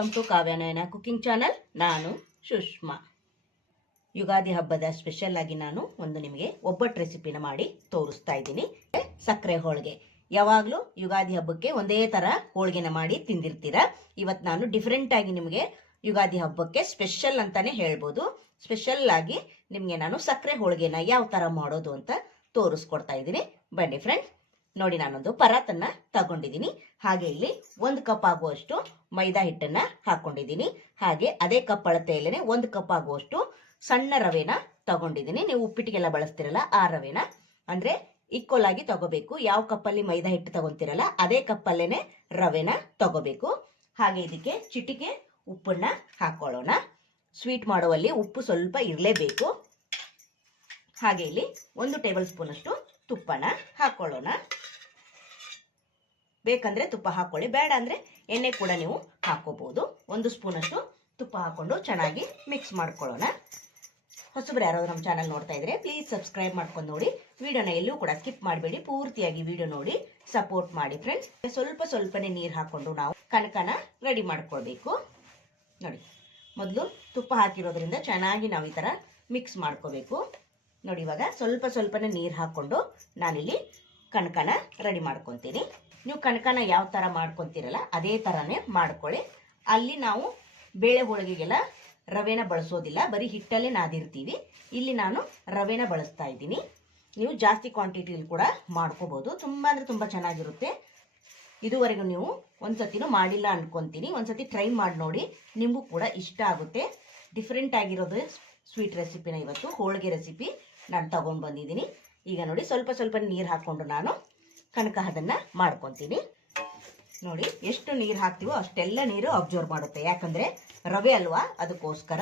Welcome to Kavyanayana cooking channel ನಾನು ಸುಷ್ಮಾ. ಯುಗಾದಿ ಹಬ್ಬದ special ಆಗಿ ನಾನು ಒಂದು ನಿಮಗೆ ಒಬ್ಬಟ್ಟು ರೆಸಿಪಿನ ಮಾಡಿ ತೋರಿಸ್ತಾ ಇದ್ದೀನಿ. ಸಕ್ಕರೆ ಹೋಳಿಗೆ. ಯಾವಾಗಲೂ ಯುಗಾದಿ ಹಬ್ಬಕ್ಕೆ ಒಂದೇ ತರ ಹೋಳಿಗೆನ ಮಾಡಿ ತಿಂದಿರ್ತೀರಾ. ಇವತ್ತು ನಾನು ಡಿಫ್ರೆಂಟ್ ಆಗಿ ನಿಮಗೆ ಯುಗಾದಿ ಹಬ್ಬಕ್ಕೆ ಸ್ಪೆಷಲ್ ಅಂತಾನೆ ಹೇಳ್ಬೋದು. ಸ್ಪೆಷಲ್ ಆಗಿ ನಿಮಗೆ ನಾನು ಸಕ್ಕರೆ ಹೋಳಿಗೆನ ಯಾವ ತರ ಮಾಡೋದು ಅಂತ ತೋರಿಸ್ಕೊಡ್ತಾ ಇದ್ದೀನಿ. ಬನ್ನಿ ಫ್ರೆಂಡ್ಸ್ ನೋಡಿ ನಾನೊಂದು ಪರಾತನ್ನ ತಗೊಂಡಿದ್ದೀನಿ ಹಾಗೆ ಇಲ್ಲಿ ಒಂದು ಕಪ್ ಆಗುವಷ್ಟು ಮೈದಾ ಹಿಟ್ಟನ್ನ ಹಾಕೊಂಡಿದ್ದೀನಿ ಹಾಗೆ ಅದೇ ಕಪ್ ಅಳತೆಯಲ್ಲೇನೆ ಒಂದು ಕಪ್ ಆಗುವಷ್ಟು ಸಣ್ಣ ರವೆನ ತಗೊಂಡಿದ್ದೀನಿ ನೀವು ಉಪ್ಪಿಟ್ಟಿಗೆಲ್ಲ ಬಳಸ್ತಿರಲ್ಲ ಆ ರವೆನ. ಅಂದ್ರೆ ಈಕ್ವಲ್ ಆಗಿ ತಗೋಬೇಕು. ಯಾವ ಕಪ್ಪಲ್ಲಿ ಮೈದಾ ಹಿಟ್ಟು ತಗೊಂತಿರಲ್ಲ ಅದೇ ಕಪ್ಪಲ್ಲೇನೆ ರವೆನ ತಗೋಬೇಕು. ಹಾಗೆ ಇದಕ್ಕೆ ಚಿಟಿಕೆ ಉಪ್ಪನ್ನ ಹಾಕೊಳ್ಳೋಣ. ಸ್ವೀಟ್ ಮಾಡುವಲ್ಲಿ ಉಪ್ಪು ಸ್ವಲ್ಪ ಇರಲೇಬೇಕು. ಹಾಗೆ ಇಲ್ಲಿ ಒಂದು ಟೇಬಲ್ ಸ್ಪೂನ್ ಅಷ್ಟು ತುಪ್ಪನ ಹಾಕೊಳ್ಳೋಣ. ಬೇಕಂದ್ರೆ ತುಪ್ಪ ಹಾಕೊಳ್ಳಿ. ಬೇಡ ಅಂದ್ರೆ ಎಣ್ಣೆ ಕೂಡ ನೀವು ಹಾಕೋಬಹುದು ಒಂದು ಸ್ಪೂನ್ ಅಷ್ಟು ತುಪ್ಪ ಹಾಕೊಂಡು ಚೆನ್ನಾಗಿ ಮಿಕ್ಸ್ ಮಾಡ್ಕೊಳ್ಳೋಣ. ಹೊಸಬ್ರು ಯಾರಾದ್ರೂ ನಮ್ಮ ಚಾನಲ್ ನೋಡ್ತಾ ಇದ್ರೆ ಪ್ಲೀಸ್ ಸಬ್ಸ್ಕ್ರೈಬ್ ಮಾಡ್ಕೊಂಡು ನೋಡಿ. ವಿಡಿಯೋನ ಎಲ್ಲೂ ಕೂಡ ಸ್ಕಿಪ್ ಮಾಡಬೇಡಿ. ಪೂರ್ತಿಯಾಗಿ ವಿಡಿಯೋ ನೋಡಿ. ಸಪೋರ್ಟ್ ಮಾಡಿ ಫ್ರೆಂಡ್ಸ್ ಸ್ವಲ್ಪ ಸ್ವಲ್ಪನೇ ನೀರು ಹಾಕೊಂಡು ನಾವು ಕನಕನ ರೆಡಿ ಮಾಡ್ಕೊಳ್ಬೇಕು. ನೋಡಿ, ಮೊದಲು ತುಪ್ಪ ಹಾಕಿರೋದ್ರಿಂದ ಚೆನ್ನಾಗಿ ನಾವು ಈ ಥರ ಮಿಕ್ಸ್ ಮಾಡ್ಕೋಬೇಕು. ನೋಡಿ, ಇವಾಗ ಸ್ವಲ್ಪ ಸ್ವಲ್ಪನೇ ನೀರು ಹಾಕ್ಕೊಂಡು ನಾನಿಲ್ಲಿ ಕಣಕನ ರೆಡಿ ಮಾಡ್ಕೊತೀನಿ. ನೀವು ಕಣಕನ ಯಾವ ಥರ ಮಾಡ್ಕೊತೀರಲ್ಲ, ಅದೇ ಥರನೇ ಮಾಡ್ಕೊಳ್ಳಿ. ಅಲ್ಲಿ ನಾವು ಬೇಳೆ ಹೋಳಿಗೆಗೆಲ್ಲ ರವೆನ ಬಳಸೋದಿಲ್ಲ, ಬರೀ ಹಿಟ್ಟಲ್ಲೇ ನಾದಿರ್ತೀವಿ. ಇಲ್ಲಿ ನಾನು ರವೆನ ಬಳಸ್ತಾ ಇದ್ದೀನಿ. ನೀವು ಜಾಸ್ತಿ ಕ್ವಾಂಟಿಟಿಲಿ ಕೂಡ ಮಾಡ್ಕೋಬೋದು. ತುಂಬ ಅಂದರೆ ತುಂಬ ಚೆನ್ನಾಗಿರುತ್ತೆ. ಇದುವರೆಗೂ ನೀವು ಒಂದ್ಸತಿನೂ ಮಾಡಿಲ್ಲ ಅನ್ಕೊಂತೀನಿ. ಒಂದ್ಸತಿ ಟ್ರೈ ಮಾಡಿ ನೋಡಿ, ನಿಮಗೂ ಕೂಡ ಇಷ್ಟ ಆಗುತ್ತೆ. ಡಿಫ್ರೆಂಟ್ ಆಗಿರೋದು ಸ್ವೀಟ್ ರೆಸಿಪಿನ ಇವತ್ತು. ಹೋಳಿಗೆ ರೆಸಿಪಿ ನಾನು ತಗೊಂಡು ಬಂದಿದ್ದೀನಿ. ಈಗ ನೋಡಿ ಸ್ವಲ್ಪ ಸ್ವಲ್ಪ ನೀರು ಹಾಕ್ಕೊಂಡು ನಾನು ಕನಕ ಅದನ್ನು ಮಾಡ್ಕೊತೀನಿ. ನೋಡಿ, ಎಷ್ಟು ನೀರು ಹಾಕ್ತೀವೋ ಅಷ್ಟೆಲ್ಲ ನೀರು ಅಬ್ಸರ್ವ್ ಮಾಡುತ್ತೆ. ಯಾಕಂದರೆ ರವೆ ಅಲ್ವಾ? ಅದಕ್ಕೋಸ್ಕರ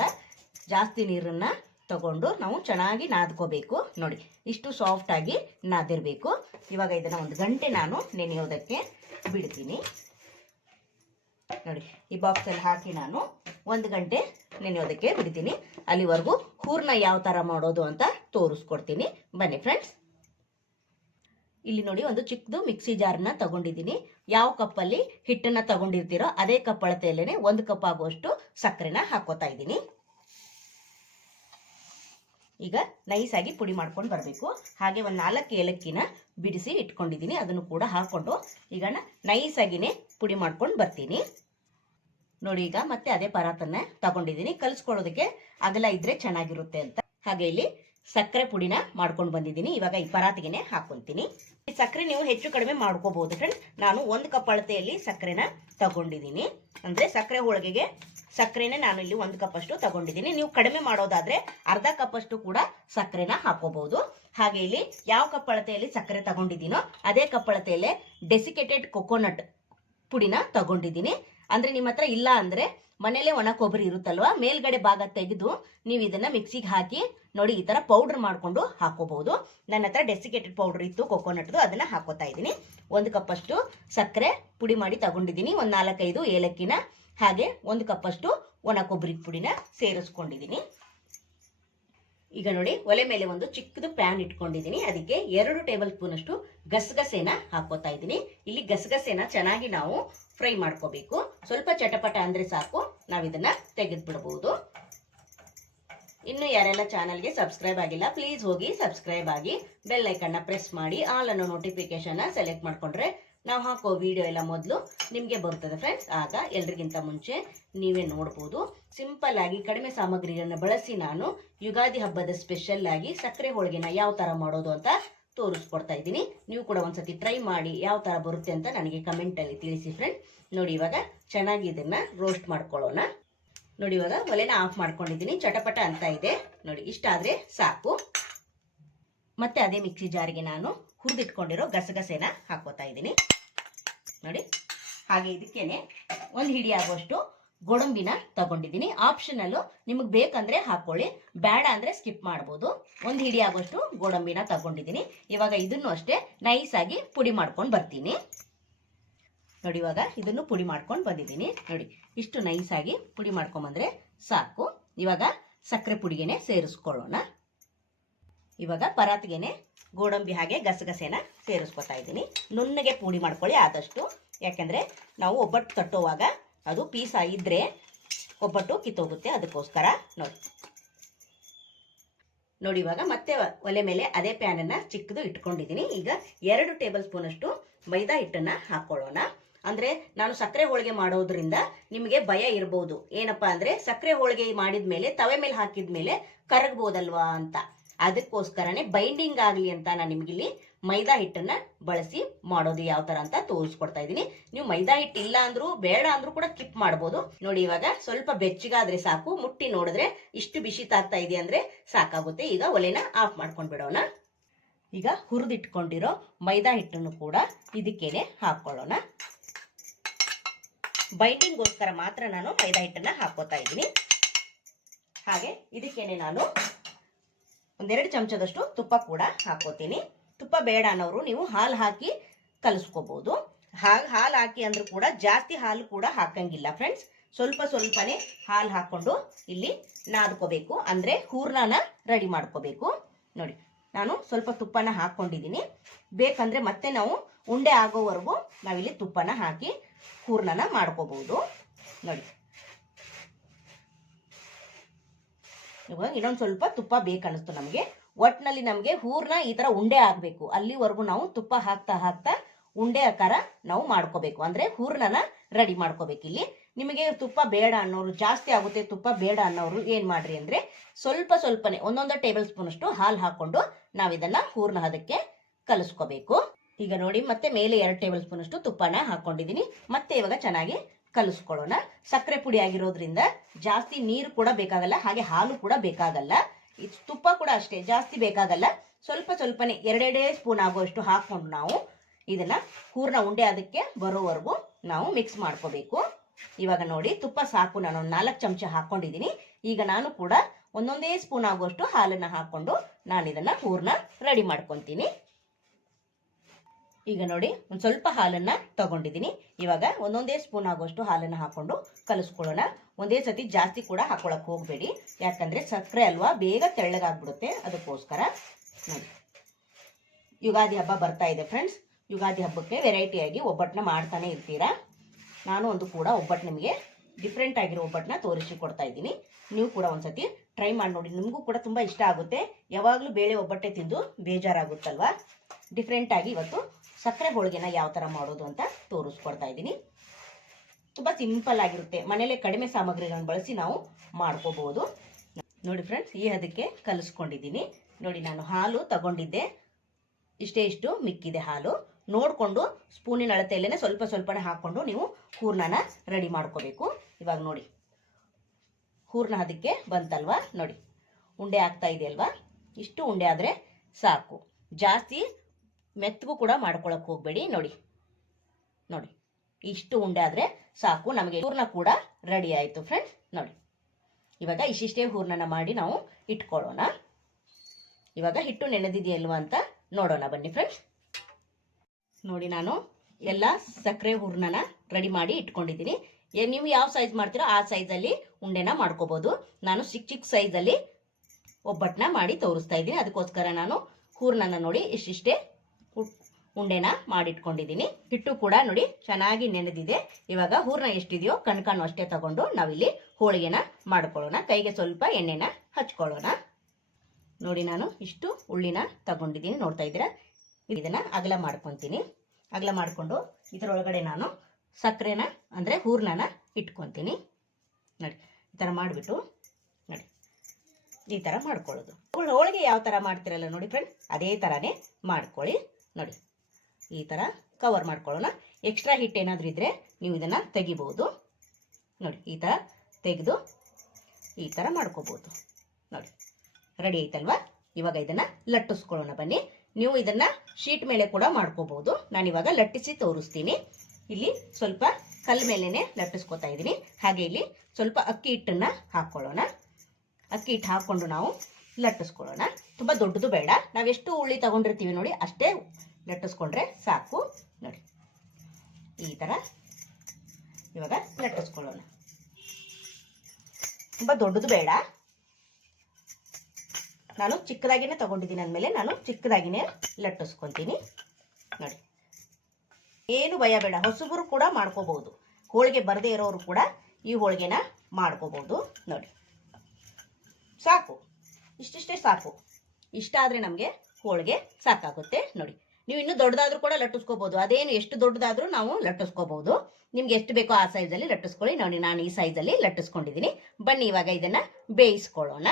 ಜಾಸ್ತಿ ನೀರನ್ನ ತಗೊಂಡು ನಾವು ಚೆನ್ನಾಗಿ ನಾದ್ಕೋಬೇಕು. ನೋಡಿ, ಇಷ್ಟು ಸಾಫ್ಟ್ ಆಗಿ ನಾದಿರಬೇಕು. ಇವಾಗ ಇದನ್ನ ಒಂದು ಗಂಟೆ ನಾನು ನೆನೆಯೋದಕ್ಕೆ ಬಿಡ್ತೀನಿ. ನೋಡಿ, ಈ ಬಾಕ್ಸಲ್ಲಿ ಹಾಕಿ ನಾನು ಒಂದು ಗಂಟೆ ನೆನೆಯೋದಕ್ಕೆ ಬಿಡ್ತೀನಿ. ಅಲ್ಲಿವರೆಗೂ ಹೂರ್ನ ಯಾವ ಥರ ಮಾಡೋದು ಅಂತ ತೋರಿಸ್ಕೊಡ್ತೀನಿ. ಬನ್ನಿ ಫ್ರೆಂಡ್ಸ್ ಇಲ್ಲಿ ನೋಡಿ ಒಂದು ಚಿಕ್ಕದು ಮಿಕ್ಸಿ ಜಾರ್ನ ತಗೊಂಡಿದ್ದೀನಿ. ಯಾವ ಕಪ್ಪಲ್ಲಿ ಹಿಟ್ಟನ್ನ ತಗೊಂಡಿರ್ತೀರೋ ಅದೇ ಕಪ್ ಅಳತೆಯಲ್ಲೇನೆ ಒಂದು ಕಪ್ ಆಗುವಷ್ಟು ಸಕ್ಕರೆನ ಹಾಕೋತಾ ಇದ್ದೀನಿ. ಈಗ ನೈಸ್ ಆಗಿ ಪುಡಿ ಮಾಡ್ಕೊಂಡು ಬರಬೇಕು. ಹಾಗೆ ಒಂದು ನಾಲ್ಕು ಏಲಕ್ಕಿನ ಬಿಡಿಸಿ ಇಟ್ಕೊಂಡಿದ್ದೀನಿ. ಅದನ್ನು ಕೂಡ ಹಾಕ್ಕೊಂಡು ಈಗ ನೈಸ್ ಆಗಿನೇ ಪುಡಿ ಮಾಡ್ಕೊಂಡು ಬರ್ತೀನಿ. ನೋಡಿ ಈಗ ಮತ್ತೆ ಅದೇ ಪರಾತನ್ನ ತಗೊಂಡಿದ್ದೀನಿ. ಕಲಿಸ್ಕೊಳ್ಳೋದಕ್ಕೆ ಅಗಲ ಇದ್ರೆ ಚೆನ್ನಾಗಿರುತ್ತೆ ಅಂತ. ಹಾಗೆ ಇಲ್ಲಿ ಸಕ್ಕರೆ ಪುಡಿನ ಮಾಡ್ಕೊಂಡು ಬಂದಿದ್ದೀನಿ. ಇವಾಗ ಈ ಪರಾತಿಗೆನೆ ಹಾಕೊಂತೀನಿ. ಈ ಸಕ್ಕರೆ ನೀವು ಹೆಚ್ಚು ಕಡಿಮೆ ಮಾಡ್ಕೋಬಹುದು ಫ್ರೆಂಡ್ಸ್ ನಾನು ಒಂದು ಕಪ್ ಅಳತೆಯಲ್ಲಿ ಸಕ್ಕರೆನ ತಗೊಂಡಿದ್ದೀನಿ. ಅಂದ್ರೆ ಸಕ್ಕರೆ ಹೋಳಿಗೆಗೆ ಸಕ್ಕರೆನೆ ನಾನು ಇಲ್ಲಿ ಒಂದು ಕಪ್ ಅಷ್ಟು ತಗೊಂಡಿದ್ದೀನಿ. ನೀವು ಕಡಿಮೆ ಮಾಡೋದಾದ್ರೆ ಅರ್ಧ ಕಪ್ ಅಷ್ಟು ಕೂಡ ಸಕ್ಕರೆನ ಹಾಕೋಬಹುದು. ಹಾಗೆ ಇಲ್ಲಿ ಯಾವ ಕಪ್ ಅಳತೆಯಲ್ಲಿ ಸಕ್ಕರೆ ತಗೊಂಡಿದ್ದೀನೋ ಅದೇ ಕಪ್ ಅಳತೆಯಲ್ಲೇ ಡೆಸಿಕೇಟೆಡ್ ಕೊಕೊನಟ್ ಪುಡಿನ ತಗೊಂಡಿದ್ದೀನಿ. ಅಂದ್ರೆ ನಿಮ್ಮ ಹತ್ರ ಇಲ್ಲ ಅಂದ್ರೆ ಮನೇಲೆ ಒಣ ಕೊಬ್ಬರಿ ಇರುತ್ತಲ್ವಾ, ಮೇಲ್ಗಡೆ ಭಾಗ ತೆಗೆದು ನೀವು ಇದನ್ನ ಮಿಕ್ಸಿಗೆ ಹಾಕಿ ನೋಡಿ, ಈ ತರ ಪೌಡರ್ ಮಾಡ್ಕೊಂಡು ಹಾಕೋಬಹುದು. ನನ್ನ ಹತ್ರ ಡೆಸಿಕೇಟೆಡ್ ಪೌಡರ್ ಇತ್ತು ಕೊಕೊನಟ್ದು ಅದನ್ನ ಹಾಕೋತಾ ಇದ್ದೀನಿ. ಒಂದು ಕಪ್ ಅಷ್ಟು ಸಕ್ಕರೆ ಪುಡಿ ಮಾಡಿ ತಗೊಂಡಿದ್ದೀನಿ. ಒಂದು ನಾಲ್ಕೈದು ಏಲಕ್ಕಿನ ಹಾಗೆ ಒಂದು ಕಪ್ ಅಷ್ಟು ಒಣ ಕೊಬ್ಬರಿ ಪುಡಿನ ಸೇರಿಸ್ಕೊಂಡಿದ್ದೀನಿ. ಈಗ ನೋಡಿ, ಒಲೆ ಮೇಲೆ ಒಂದು ಚಿಕ್ಕದು ಪ್ಯಾನ್ ಇಟ್ಕೊಂಡಿದ್ದೀನಿ. ಅದಕ್ಕೆ ಎರಡು ಟೇಬಲ್ ಸ್ಪೂನ್ ಅಷ್ಟು ಗಸಗಸೆನ ಹಾಕೋತಾ ಇದ್ದೀನಿ. ಇಲ್ಲಿ ಗಸಗಸೆನ ಚೆನ್ನಾಗಿ ನಾವು ಫ್ರೈ ಮಾಡ್ಕೋಬೇಕು. ಸ್ವಲ್ಪ ಚಟಪಟ ಅಂದ್ರೆ ಸಾಕು. ನಾವಿದನ್ನ ಇದನ್ನ ತೆಗೆದು ಬಿಡಬಹುದು ಇನ್ನು ಯಾರೆಲ್ಲ ಚಾನಲ್ಗೆ ಸಬ್ಸ್ಕ್ರೈಬ್ ಆಗಿಲ್ಲ ಪ್ಲೀಸ್ ಹೋಗಿ ಸಬ್ಸ್ಕ್ರೈಬ್ ಆಗಿ ಬೆಲ್ ಐಕನ್ನ ಪ್ರೆಸ್ ಮಾಡಿ ಆಲ್ ಅನ್ನೋ ನೋಟಿಫಿಕೇಶನ್ ಸೆಲೆಕ್ಟ್ ಮಾಡಿಕೊಂಡ್ರೆ ನಾವು ಹಾಕೋ ವಿಡಿಯೋ ಎಲ್ಲ ಮೊದಲು ನಿಮಗೆ ಬರ್ತದೆ ಫ್ರೆಂಡ್ಸ್ ಆಗ ಎಲ್ರಿಗಿಂತ ಮುಂಚೆ ನೀವೇ ನೋಡ್ಬೋದು. ಸಿಂಪಲ್ ಆಗಿ ಕಡಿಮೆ ಸಾಮಗ್ರಿಗಳನ್ನು ಬಳಸಿ ನಾನು ಯುಗಾದಿ ಹಬ್ಬದ ಸ್ಪೆಷಲ್ ಆಗಿ ಸಕ್ಕರೆ ಹೋಳಿಗೆನ ಯಾವ ತರ ಮಾಡೋದು ಅಂತ ತೋರಿಸ್ಕೊಡ್ತಾ ಇದ್ದೀನಿ. ನೀವು ಕೂಡ ಒಂದ್ಸತಿ ಟ್ರೈ ಮಾಡಿ ಯಾವ ತರ ಬರುತ್ತೆ ಅಂತ ನನಗೆ ಕಮೆಂಟಲ್ಲಿ ತಿಳಿಸಿ ಫ್ರೆಂಡ್ ನೋಡಿ ಇವಾಗ ಚೆನ್ನಾಗಿ ಇದನ್ನ ರೋಸ್ಟ್ ಮಾಡ್ಕೊಳ್ಳೋಣ. ನೋಡಿ ಇವಾಗ ಒಲೆನ ಆಫ್ ಮಾಡ್ಕೊಂಡಿದ್ದೀನಿ. ಚಟಪಟ ಅಂತ ಇದೆ. ನೋಡಿ ಇಷ್ಟಾದರೆ ಸಾಕು. ಮತ್ತೆ ಅದೇ ಮಿಕ್ಸಿ ಜಾರಿಗೆ ನಾನು ಹುರಿದಿಟ್ಕೊಂಡಿರೋ ಗಸಗಸೆನ ಹಾಕೋತಾ ಇದ್ದೀನಿ. ನೋಡಿ, ಹಾಗೆ ಇದಕ್ಕೇನೆ ಒಂದು ಹಿಡಿ ಆಗುವಷ್ಟು ಗೋಡಂಬಿನ ತಗೊಂಡಿದ್ದೀನಿ. ಆಪ್ಷನಲ್ಲು ನಿಮಗೆ ಬೇಕಂದ್ರೆ ಹಾಕೊಳ್ಳಿ. ಬೇಡ ಅಂದ್ರೆ ಸ್ಕಿಪ್ ಮಾಡ್ಬೋದು. ಒಂದು ಹಿಡಿ ಆಗುವಷ್ಟು ಗೋಡಂಬಿನ ತಗೊಂಡಿದ್ದೀನಿ. ಇವಾಗ ಇದನ್ನು ಅಷ್ಟೇ ನೈಸಾಗಿ ಪುಡಿ ಮಾಡ್ಕೊಂಡು ಬರ್ತೀನಿ. ನೋಡಿ ಇವಾಗ ಇದನ್ನು ಪುಡಿ ಮಾಡ್ಕೊಂಡು ಬಂದಿದ್ದೀನಿ. ನೋಡಿ, ಇಷ್ಟು ನೈಸ್ ಆಗಿ ಪುಡಿ ಮಾಡ್ಕೊಂಬಂದ್ರೆ ಸಾಕು. ಇವಾಗ ಸಕ್ಕರೆ ಪುಡಿಗೆನೆ ಸೇರಿಸ್ಕೊಳ್ಳೋಣ. ಇವಾಗ ಪರಾತ್ಗೆನೆ ಗೋಡಂಬಿ ಹಾಗೆ ಗಸಗಸೆನ ಸೇರಿಸ್ಕೊತಾ ಇದ್ದೀನಿ. ನುಣ್ಣಗೆ ಪುಡಿ ಮಾಡ್ಕೊಳ್ಳಿ ಆದಷ್ಟು. ಯಾಕೆಂದರೆ ನಾವು ಒಬ್ಬಟ್ಟು ತಟ್ಟುವಾಗ ಅದು ಪೀಸ ಇದ್ದರೆ ಒಬ್ಬಟ್ಟು ಕಿತ್ತೋಗುತ್ತೆ. ಅದಕ್ಕೋಸ್ಕರ ನೋಡಿ. ನೋಡಿ ಇವಾಗ ಮತ್ತೆ ಒಲೆ ಮೇಲೆ ಅದೇ ಪ್ಯಾನನ್ನು ಚಿಕ್ಕದು ಇಟ್ಕೊಂಡಿದ್ದೀನಿ. ಈಗ ಎರಡು ಟೇಬಲ್ ಸ್ಪೂನ್ ಅಷ್ಟು ಮೈದಾ ಹಿಟ್ಟನ್ನ ಹಾಕೊಳ್ಳೋಣ. ಅಂದ್ರೆ ನಾನು ಸಕ್ಕರೆ ಹೋಳಿಗೆ ಮಾಡೋದ್ರಿಂದ ನಿಮಗೆ ಭಯ ಇರಬಹುದು ಏನಪ್ಪಾ ಅಂದ್ರೆ ಸಕ್ಕರೆ ಹೋಳಿಗೆ ಮಾಡಿದ್ಮೇಲೆ ತವೆ ಮೇಲೆ ಹಾಕಿದ್ಮೇಲೆ ಕರಗ್ಬೋದಲ್ವಾ ಅಂತ. ಅದಕ್ಕೋಸ್ಕರನೇ ಬೈಂಡಿಂಗ್ ಆಗ್ಲಿ ಅಂತ ನಾನು ನಿಮ್ಗಿಲ್ಲಿ ಮೈದಾ ಹಿಟ್ಟನ್ನ ಬಳಸಿ ಮಾಡೋದು ಯಾವ ತರ ಅಂತ ತೋರಿಸ್ಕೊಡ್ತಾ ಇದ್ದೀನಿ. ನೀವು ಮೈದಾ ಹಿಟ್ಟು ಇಲ್ಲ ಅಂದ್ರೂ, ಬೇಡ ಅಂದ್ರೂ ಕೂಡ ಕಿಪ್ ಮಾಡ್ಬೋದು. ನೋಡಿ ಇವಾಗ ಸ್ವಲ್ಪ ಬೆಚ್ಚಗಾದ್ರೆ ಸಾಕು. ಮುಟ್ಟಿ ನೋಡಿದ್ರೆ ಇಷ್ಟು ಬಿಸಿ ತಾಗ್ತಾ ಇದೆ ಅಂದ್ರೆ ಸಾಕಾಗುತ್ತೆ. ಈಗ ಒಲೆನ ಆಫ್ ಮಾಡ್ಕೊಂಡ್ ಬಿಡೋಣ. ಈಗ ಹುರಿದಿಟ್ಕೊಂಡಿರೋ ಮೈದಾ ಹಿಟ್ಟನ್ನು ಕೂಡ ಇದಕ್ಕೇನೆ ಹಾಕೊಳ್ಳೋಣ ಬೈಂಡಿಂಗ್ಗೋಸ್ಕರ ಮಾತ್ರ ನಾನು ಮೈದಾ ಹಿಟ್ಟನ್ನು ಹಾಕೋತಾ ಇದ್ದೀನಿ. ಹಾಗೆ ಇದಕ್ಕೇನೆ ನಾನು ಒಂದೆರಡು ಚಮಚದಷ್ಟು ತುಪ್ಪ ಕೂಡ ಹಾಕೋತೀನಿ ತುಪ್ಪ ಬೇಡ ಅನ್ನೋರು ನೀವು ಹಾಲು ಹಾಕಿ ಕಲಿಸ್ಕೋಬಹುದು ಹಾಗೆ ಹಾಲು ಹಾಕಿ ಅಂದ್ರೂ ಕೂಡ ಜಾಸ್ತಿ ಹಾಲು ಕೂಡ ಹಾಕಂಗಿಲ್ಲ ಫ್ರೆಂಡ್ಸ್. ಸ್ವಲ್ಪ ಸ್ವಲ್ಪನೇ ಹಾಲು ಹಾಕೊಂಡು ಇಲ್ಲಿ ನಾದ್ಕೋಬೇಕು. ಅಂದ್ರೆ ಹೂರ್ಣನ ರೆಡಿ ಮಾಡ್ಕೋಬೇಕು. ನೋಡಿ, ನಾನು ಸ್ವಲ್ಪ ತುಪ್ಪನ ಹಾಕೊಂಡಿದ್ದೀನಿ ಬೇಕಂದ್ರೆ ಮತ್ತೆ ನಾವು ಉಂಡೆ ಆಗೋವರೆಗೂ ನಾವಿಲ್ಲಿ ತುಪ್ಪನ ಹಾಕಿ ಹೂರ್ಣನ ಮಾಡ್ಕೋಬಹುದು. ನೋಡಿ. ಇವಾಗ ಇನ್ನೊಂದು ಸ್ವಲ್ಪ ತುಪ್ಪ ಬೇಕನ್ನಿಸ್ತು ನಮಗೆ. ಒಟ್ಟಿನಲ್ಲಿ ನಮಗೆ ಹೂರ್ಣ ಈ ತರ ಉಂಡೆ ಆಗಬೇಕು. ಅಲ್ಲಿವರೆಗೂ ನಾವು ತುಪ್ಪ ಹಾಕ್ತಾ ಹಾಕ್ತಾ ಉಂಡೆ ಆಕಾರ ನಾವು ಮಾಡ್ಕೋಬೇಕು. ಅಂದ್ರೆ ಹೂರ್ಣನ ರೆಡಿ ಮಾಡ್ಕೋಬೇಕು ಇಲ್ಲಿ. ನಿಮಗೆ ತುಪ್ಪ ಬೇಡ ಅನ್ನೋರು, ಜಾಸ್ತಿ ಆಗುತ್ತೆ ತುಪ್ಪ ಬೇಡ ಅನ್ನೋರು ಏನು ಮಾಡ್ರಿ ಅಂದ್ರೆ ಸ್ವಲ್ಪ ಸ್ವಲ್ಪನೇ, ಒಂದೊಂದು ಟೇಬಲ್ ಸ್ಪೂನ್ ಅಷ್ಟು ಹಾಲು ಹಾಕೊಂಡು ನಾವಿದನ್ನು ಹೂರ್ಣ ಅದಕ್ಕೆ ಕಲಿಸ್ಕೋಬೇಕು. ಈಗ ನೋಡಿ, ಮತ್ತೆ ಮೇಲೆ ಎರಡು ಟೇಬಲ್ ಸ್ಪೂನ್ ಅಷ್ಟು ತುಪ್ಪನ ಹಾಕೊಂಡಿದೀನಿ ಮತ್ತೆ ಇವಾಗ ಚೆನ್ನಾಗಿ ಕಲಿಸ್ಕೊಳ್ಳೋಣ. ಸಕ್ಕರೆ ಪುಡಿ ಆಗಿರೋದ್ರಿಂದ ಜಾಸ್ತಿ ನೀರು ಕೂಡ ಬೇಕಾಗಲ್ಲ, ಹಾಗೆ ಹಾಲು ಕೂಡ ಬೇಕಾಗಲ್ಲ. ತುಪ್ಪ ಕೂಡ ಅಷ್ಟೇ, ಜಾಸ್ತಿ ಬೇಕಾಗಲ್ಲ. ಸ್ವಲ್ಪ ಸ್ವಲ್ಪನೇ, ಎರಡೆರಡೇ ಸ್ಪೂನ್ ಆಗುವಷ್ಟು ಹಾಕೊಂಡು ನಾವು ಇದನ್ನ ಹೂರ್ಣ ಉಂಡೆ ಅದಕ್ಕೆ ಬರೋವರೆಗೂ ನಾವು ಮಿಕ್ಸ್ ಮಾಡ್ಕೋಬೇಕು. ಇವಾಗ ನೋಡಿ, ತುಪ್ಪ ಸಾಕು, ನಾನು ನಾಲ್ಕು ಚಮಚ ಹಾಕೊಂಡಿದ್ದೀನಿ. ಈಗ ನಾನು ಕೂಡ ಒಂದೊಂದೇ ಸ್ಪೂನ್ ಆಗುವಷ್ಟು ಹಾಲನ್ನ ಹಾಕೊಂಡು ನಾನು ಇದನ್ನ ಹೂರ್ಣ ರೆಡಿ ಮಾಡ್ಕೊಂತೀನಿ. ಈಗ ನೋಡಿ, ಒಂದು ಸ್ವಲ್ಪ ಹಾಲನ್ನ ತಗೊಂಡಿದ್ದೀನಿ ಇವಾಗ ಒಂದೊಂದೇ ಸ್ಪೂನ್ ಆಗುವಷ್ಟು ಹಾಲನ್ನ ಹಾಕೊಂಡು ಕಲಿಸ್ಕೊಳ್ಳೋಣ. ಒಂದೇ ಸತಿ ಜಾಸ್ತಿ ಕೂಡ ಹಾಕೊಳಕ್ ಹೋಗಬೇಡಿ. ಯಾಕಂದ್ರೆ ಸಕ್ಕರೆ ಅಲ್ವಾ, ಬೇಗ ತೆಳ್ಳಗಾಗ್ಬಿಡುತ್ತೆ. ಅದಕ್ಕೋಸ್ಕರ ನೋಡಿ. ಯುಗಾದಿ ಹಬ್ಬ ಬರ್ತಾ ಇದೆ ಫ್ರೆಂಡ್ಸ್ ಯುಗಾದಿ ಹಬ್ಬಕ್ಕೆ ವೆರೈಟಿಯಾಗಿ ಒಬ್ಬಟ್ಟನ್ನ ಮಾಡ್ತಾನೆ ಇರ್ತೀರಾ? ನಾನು ಒಂದು ಕೂಡ ಒಬ್ಬಟ್ಟು ನಿಮಗೆ ಡಿಫ್ರೆಂಟ್ ಆಗಿರೋ ಒಬ್ಬಟ್ಟನ್ನ ತೋರಿಸಿ ಕೊಡ್ತಾ ಇದ್ದೀನಿ. ನೀವು ಕೂಡ ಒಂದ್ಸತಿ ಟ್ರೈ ಮಾಡಿ ನೋಡಿ. ನಿಮಗೂ ಕೂಡ ತುಂಬ ಇಷ್ಟ ಆಗುತ್ತೆ. ಯಾವಾಗಲೂ ಬೇಳೆ ಒಬ್ಬಟ್ಟೆ ತಿಂದು ಬೇಜಾರಾಗುತ್ತಲ್ವಾ? ಡಿಫ್ರೆಂಟಾಗಿ ಇವತ್ತು ಸಕ್ಕರೆ ಹೋಳಿಗೆನ ಯಾವ ಥರ ಮಾಡೋದು ಅಂತ ತೋರಿಸ್ಕೊಡ್ತಾ ಇದ್ದೀನಿ. ತುಂಬ ಸಿಂಪಲ್ ಆಗಿರುತ್ತೆ. ಮನೇಲೆ ಕಡಿಮೆ ಸಾಮಗ್ರಿಗಳನ್ನು ಬಳಸಿ ನಾವು ಮಾಡ್ಕೋಬಹುದು. ನೋಡಿ ಫ್ರೆಂಡ್ಸ್, ಈ ಅದಕ್ಕೆ ಕಲಿಸ್ಕೊಂಡಿದ್ದೀನಿ. ನೋಡಿ, ನಾನು ಹಾಲು ತಗೊಂಡಿದ್ದೆ. ಇಷ್ಟೇ ಇಷ್ಟು ಮಿಕ್ಕಿದೆ ಹಾಲು. ನೋಡಿಕೊಂಡು ಸ್ಪೂನಿನ ಅಳತೆಯಲ್ಲೇ ಸ್ವಲ್ಪ ಸ್ವಲ್ಪನೇ ಹಾಕ್ಕೊಂಡು ನೀವು ಹೂರ್ಣನ ರೆಡಿ ಮಾಡ್ಕೋಬೇಕು. ಇವಾಗ ನೋಡಿ, ಹೂರ್ಣ ಅದಕ್ಕೆ ಬಂತಲ್ವಾ? ನೋಡಿ, ಉಂಡೆ ಆಗ್ತಾ ಇದೆಯಲ್ವಾ? ಇಷ್ಟು ಉಂಡೆ ಆದರೆ ಸಾಕು. ಜಾಸ್ತಿ ಮೆತ್ತಗೂ ಕೂಡ ಮಾಡ್ಕೊಳಕ್ ಹೋಗಬೇಡಿ, ನೋಡಿ. ನೋಡಿ. ಇಷ್ಟು ಉಂಡೆ ಆದ್ರೆ ಸಾಕು, ನಮಗೆ ಹೂರ್ಣ ಕೂಡ ರೆಡಿ ಆಯ್ತು ಫ್ರೆಂಡ್ಸ್ ನೋಡಿ. ಇವಾಗ ಇಷ್ಟಿಷ್ಟೇ ಹೂರ್ಣನ ಮಾಡಿ ನಾವು ಇಟ್ಕೊಳ್ಳೋಣ. ಇವಾಗ ಹಿಟ್ಟು ನೆನೆದಿದೆಯಲ್ವ ಅಂತ ನೋಡೋಣ ಬನ್ನಿ ಫ್ರೆಂಡ್ಸ್ ನೋಡಿ ನಾನು ಎಲ್ಲ ಸಕ್ಕರೆ ಹೂರ್ಣನ ರೆಡಿ ಮಾಡಿ ಇಟ್ಕೊಂಡಿದ್ದೀನಿ. ನೀವು ಯಾವ ಸೈಜ್ ಮಾಡ್ತೀರೋ ಆ ಸೈಜಲ್ಲಿ ಉಂಡೆನ ಮಾಡ್ಕೋಬಹುದು ನಾನು ಚಿಕ್ಕ ಚಿಕ್ಕ ಸೈಜಲ್ಲಿ ಒಬ್ಬಟ್ಟನ್ನ ಮಾಡಿ ತೋರಿಸ್ತಾ ಇದ್ದೀನಿ. ಅದಕ್ಕೋಸ್ಕರ ನಾನು ಹೂರ್ಣನ ನೋಡಿ ಇಷ್ಟಿಷ್ಟೇ ಉಂಡೆನ ಮಾಡಿಟ್ಕೊಂಡಿದ್ದೀನಿ. ಹಿಟ್ಟು ಕೂಡ ನೋಡಿ ಚೆನ್ನಾಗಿ ನೆನೆದಿದೆ. ಇವಾಗ ಹೂರ್ಣ ಎಷ್ಟಿದೆಯೋ ಕಣ್ಕಣ್ಣು ಅಷ್ಟೇ ತಗೊಂಡು ನಾವಿಲ್ಲಿ ಹೋಳಿಗೆನ ಮಾಡ್ಕೊಳ್ಳೋಣ. ಕೈಗೆ ಸ್ವಲ್ಪ ಎಣ್ಣೆನ ಹಚ್ಕೊಳ್ಳೋಣ. ನೋಡಿ ನಾನು ಇಷ್ಟು ಉಳ್ಳಿನ ತಗೊಂಡಿದ್ದೀನಿ. ನೋಡ್ತಾ ಇದ್ದೀರಾ? ಇದನ್ನ ಅಗಲ ಮಾಡ್ಕೊತೀನಿ. ಅಗಲ ಮಾಡಿಕೊಂಡು ಇದರೊಳಗಡೆ ನಾನು ಸಕ್ಕರೆನ, ಅಂದರೆ ಹೂರ್ಣನ ಇಟ್ಕೊತೀನಿ. ನೋಡಿ, ಈ ಥರ ಮಾಡಿಬಿಟ್ಟು ನೋಡಿ, ಈ ಥರ ಮಾಡ್ಕೊಳ್ಳೋದು. ಹೋಳ್- ಹೋಳಿಗೆ ಯಾವ ಥರ ಮಾಡ್ತಿರಲ್ಲ ನೋಡಿ ಫ್ರೆಂಡ್ ಅದೇ ಥರನೇ ಮಾಡ್ಕೊಳ್ಳಿ. ನೋಡಿ, ಈ ಥರ ಕವರ್ ಮಾಡ್ಕೊಳ್ಳೋಣ. ಎಕ್ಸ್ಟ್ರಾ ಹಿಟ್ಟು ಏನಾದರೂ ಇದ್ದರೆ ನೀವು ಇದನ್ನು ತೆಗಿಬೋದು. ನೋಡಿ, ಈ ಥರ ತೆಗೆದು ಈ ಥರ ಮಾಡ್ಕೋಬೋದು. ನೋಡಿ ರೆಡಿ ಆಯ್ತಲ್ವಾ ಇವಾಗ ಇದನ್ನು ಲಟ್ಟಿಸ್ಕೊಳ್ಳೋಣ ಬನ್ನಿ. ನೀವು ಇದನ್ನು ಶೀಟ್ ಮೇಲೆ ಕೂಡ ಮಾಡ್ಕೋಬೋದು. ನಾನು ಇವಾಗ ಲಟ್ಟಿಸಿ ತೋರಿಸ್ತೀನಿ. ಇಲ್ಲಿ ಸ್ವಲ್ಪ ಕಲ್ಲು ಮೇಲೆನೆ ಲಟ್ಟಿಸ್ಕೊತಾ ಇದ್ದೀನಿ. ಹಾಗೆ ಇಲ್ಲಿ ಸ್ವಲ್ಪ ಅಕ್ಕಿ ಹಿಟ್ಟನ್ನು ಹಾಕ್ಕೊಳ್ಳೋಣ ಅಕ್ಕಿ ಹಿಟ್ಟು ಹಾಕ್ಕೊಂಡು ನಾವು ಲಟ್ಟಿಸ್ಕೊಳ್ಳೋಣ. ತುಂಬ ದೊಡ್ಡದು ಬೇಡ. ನಾವೆಷ್ಟು ಉಳ್ಳಿ ತಗೊಂಡಿರ್ತೀವಿ ನೋಡಿ, ಅಷ್ಟೇ ಲಟ್ಟಿಸ್ಕೊಂಡ್ರೆ ಸಾಕು. ನೋಡಿ, ಈ ಥರ ಇವಾಗ ಲಟ್ಟಿಸ್ಕೊಳ್ಳೋಣ ತುಂಬ ದೊಡ್ಡದು ಬೇಡ. ನಾನು ಚಿಕ್ಕದಾಗಿನೇ ತಗೊಂಡಿದ್ದೀನಿ ಅಂದಮೇಲೆ ನಾನು ಚಿಕ್ಕದಾಗಿನೇ ಲಟ್ಟಿಸ್ಕೊತೀನಿ ನೋಡಿ, ಏನು ಭಯ ಬೇಡ. ಹೊಸಬರು ಕೂಡ ಮಾಡ್ಕೋಬಹುದು. ಹೋಳಿಗೆ ಬರದೇ ಇರೋರು ಕೂಡ ಈ ಹೋಳಿಗೆನ ಮಾಡ್ಕೋಬಹುದು. ನೋಡಿ, ಸಾಕು. ಇಷ್ಟಿಷ್ಟೇ ಸಾಕು. ಇಷ್ಟ ಆದರೆ ನಮಗೆ ಹೋಳಿಗೆ ಸಾಕಾಗುತ್ತೆ. ನೋಡಿ ನೀವು ಇನ್ನೂ ದೊಡ್ಡದಾದ್ರೂ ಕೂಡ ಲಟ್ಟಿಸ್ಕೋಬಹುದು ಅದೇನು ಎಷ್ಟು ದೊಡ್ಡದಾದ್ರೂ ನಾವು ಲಟ್ಟಿಸ್ಕೋಬಹುದು ನಿಮ್ಗೆ ಎಷ್ಟು ಬೇಕೋ ಆ ಸೈಜಲ್ಲಿ ಲಟ್ಟಿಸ್ಕೊಳ್ಳಿ. ನೋಡಿ, ನಾನು ಈ ಸೈಜಲ್ಲಿ ಲಟ್ಟಿಸ್ಕೊಂಡಿದ್ದೀನಿ. ಬನ್ನಿ, ಇವಾಗ ಇದನ್ನ ಬೇಯಿಸ್ಕೊಳ್ಳೋಣ.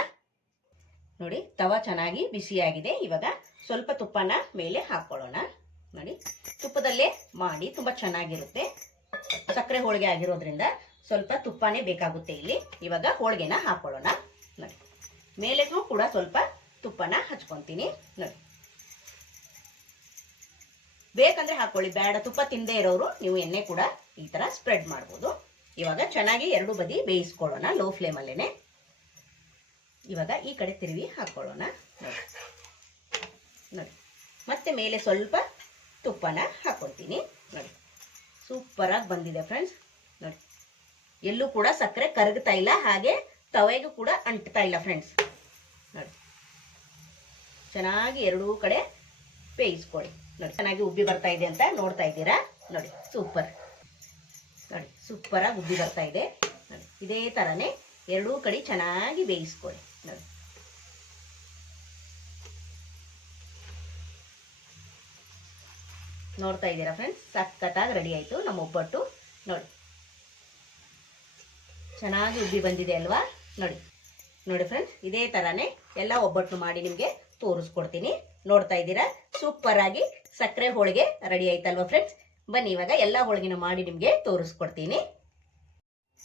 ನೋಡಿ, ತವ ಚೆನ್ನಾಗಿ ಬಿಸಿಯಾಗಿದೆ. ಇವಾಗ ಸ್ವಲ್ಪ ತುಪ್ಪನ ಮೇಲೆ ಹಾಕೊಳ್ಳೋಣ ನೋಡಿ, ತುಪ್ಪದಲ್ಲೇ ಮಾಡಿ ತುಂಬ ಚೆನ್ನಾಗಿರುತ್ತೆ. ಸಕ್ಕರೆ ಹೋಳಿಗೆ ಆಗಿರೋದ್ರಿಂದ ಸ್ವಲ್ಪ ತುಪ್ಪನೇ ಬೇಕಾಗುತ್ತೆ ಇಲ್ಲಿ. ಇವಾಗ ಹೋಳಿಗೆನ ಹಾಕೊಳ್ಳೋಣ ನೋಡಿ, ಮೇಲೆಗೂ ಕೂಡ ಸ್ವಲ್ಪ ತುಪ್ಪನ ಹಚ್ಕೊತೀನಿ ನೋಡಿ. ಬೇಕಂದ್ರೆ ಹಾಕೊಳ್ಳಿ. ಬೇಡ, ತುಪ್ಪ ತಿಂದೇ ಇರೋರು ನೀವು ಎಣ್ಣೆ ಕೂಡ ಈ ತರ ಸ್ಪ್ರೆಡ್ ಮಾಡ್ಬೋದು. ಇವಾಗ ಚೆನ್ನಾಗಿ ಎರಡು ಬದಿ ಬೇಯಿಸ್ಕೊಳ್ಳೋಣ ಲೋ ಫ್ಲೇಮಲ್ಲೇನೆ ಇವಾಗ ಈ ಕಡೆ ತಿರುವಿ ಹಾಕೊಳ್ಳೋಣ. ನೋಡಿ. ನೋಡಿ. ಮತ್ತೆ ಮೇಲೆ ಸ್ವಲ್ಪ ತುಪ್ಪನ ಹಾಕ್ಕೊತೀನಿ ನೋಡಿ. ಸೂಪರಾಗಿ ಬಂದಿದೆ ಫ್ರೆಂಡ್ಸ್ ನೋಡಿ. ಎಲ್ಲೂ ಕೂಡ ಸಕ್ಕರೆ ಕರಗ್ತಾ ಇಲ್ಲ, ಹಾಗೆ ತವೆಗೂ ಕೂಡ ಅಂಟ್ತಾ ಇಲ್ಲ ಫ್ರೆಂಡ್ಸ್ ನೋಡಿ. ಚೆನ್ನಾಗಿ ಎರಡೂ ಕಡೆ ಬೇಯಿಸ್ಕೊಳ್ಳಿ. ನೋಡಿ, ಚೆನ್ನಾಗಿ ಉಬ್ಬಿ ಬರ್ತಾ ಇದೆ ಅಂತ ನೋಡ್ತಾ ಇದ್ದೀರಾ? ನೋಡಿ ಸೂಪರ್ ನೋಡಿ ಸೂಪರಾಗಿ ಉಬ್ಬಿ ಬರ್ತಾ ಇದೆ. ನೋಡಿ, ಇದೇ ಥರನೇ ಎರಡೂ ಕಡೆ ಚೆನ್ನಾಗಿ ಬೇಯಿಸ್ಕೊಳ್ಳಿ. ನೋಡಿ. ನೋಡ್ತಾ ಇದ್ದೀರಾ ಫ್ರೆಂಡ್ಸ್ ಸಖತ್ತಾಗಿ ರೆಡಿ ಆಯಿತು ನಮ್ಮ ಒಬ್ಬಟ್ಟು. ನೋಡಿ. ಚೆನ್ನಾಗಿ ಉಬ್ಬಿ ಬಂದಿದೆ ಅಲ್ವಾ? ನೋಡಿ. ನೋಡಿ ಫ್ರೆಂಡ್ಸ್ ಇದೇ ಥರನೇ ಎಲ್ಲ ಒಬ್ಬಟ್ಟು ಮಾಡಿ ನಿಮಗೆ ತೋರಿಸ್ಕೊಡ್ತೀನಿ. ನೋಡ್ತಾ ಇದ್ದೀರಾ? ಸೂಪರ್ ಆಗಿ ಸಕ್ಕರೆ ಹೋಳಿಗೆ ರೆಡಿ ಆಯ್ತಲ್ವಾ ಫ್ರೆಂಡ್ಸ್ ಬನ್ನಿ, ಇವಾಗ ಎಲ್ಲ ಹೋಳಿಗೆನ ಮಾಡಿ ನಿಮಗೆ ತೋರಿಸ್ಕೊಡ್ತೀನಿ.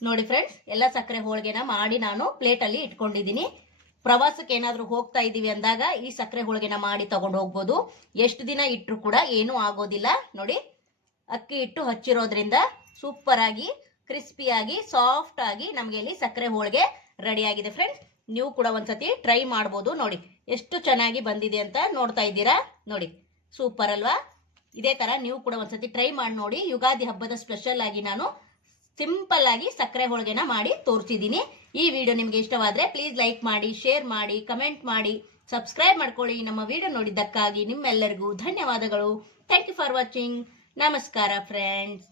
ನೋಡಿ ಫ್ರೆಂಡ್ಸ್ ಎಲ್ಲ ಸಕ್ಕರೆ ಹೋಳಿಗೆನ ಮಾಡಿ ನಾನು ಪ್ಲೇಟಲ್ಲಿ ಇಟ್ಕೊಂಡಿದ್ದೀನಿ. ಪ್ರವಾಸಕ್ಕೆ ಏನಾದರೂ ಹೋಗ್ತಾ ಇದ್ದೀವಿ ಅಂದಾಗ ಈ ಸಕ್ಕರೆ ಹೋಳಿಗೆನ ಮಾಡಿ ತಗೊಂಡು ಹೋಗ್ಬೋದು. ಎಷ್ಟು ದಿನ ಇಟ್ಟರು ಕೂಡ ಏನೂ ಆಗೋದಿಲ್ಲ. ನೋಡಿ, ಅಕ್ಕಿ ಇಟ್ಟು ಹಚ್ಚಿರೋದ್ರಿಂದ ಸೂಪರ್ ಆಗಿ ಕ್ರಿಸ್ಪಿಯಾಗಿ ಸಾಫ್ಟ್ ಆಗಿ ನಮಗೆ ಇಲ್ಲಿ ಸಕ್ಕರೆ ಹೋಳಿಗೆ ರೆಡಿ ಆಗಿದೆ ಫ್ರೆಂಡ್ಸ್ ನೀವು ಕೂಡ ಒಂದ್ಸತಿ ಟ್ರೈ ಮಾಡ್ಬೋದು. ನೋಡಿ, ಎಷ್ಟು ಚೆನ್ನಾಗಿ ಬಂದಿದೆ ಅಂತ ನೋಡ್ತಾ ಇದ್ದೀರಾ? ನೋಡಿ ಸೂಪರ್ ಅಲ್ವಾ? ಇದೇ ತರ ನೀವು ಕೂಡ ಒಂದ್ಸತಿ ಟ್ರೈ ಮಾಡಿ ನೋಡಿ. ಯುಗಾದಿ ಹಬ್ಬದ ಸ್ಪೆಷಲ್ ಆಗಿ ನಾನು ಸಿಂಪಲ್ ಆಗಿ ಸಕ್ಕರೆ ಹೋಳಿಗೆನ ಮಾಡಿ ತೋರಿಸಿದ್ದೀನಿ. ಈ ವಿಡಿಯೋ ನಿಮಗೆ ಇಷ್ಟವಾದ್ರೆ ಪ್ಲೀಸ್ ಲೈಕ್ ಮಾಡಿ ಶೇರ್ ಮಾಡಿ ಕಮೆಂಟ್ ಮಾಡಿ. ಸಬ್ಸ್ಕ್ರೈಬ್ ಮಾಡ್ಕೊಳ್ಳಿ ನಮ್ಮ ವಿಡಿಯೋ ನೋಡಿದ್ದಕ್ಕಾಗಿ ನಿಮ್ಮೆಲ್ಲರಿಗೂ ಧನ್ಯವಾದಗಳು. ಥ್ಯಾಂಕ್ ಯು ಫಾರ್ ವಾಚಿಂಗ್ ನಮಸ್ಕಾರ ಫ್ರೆಂಡ್ಸ್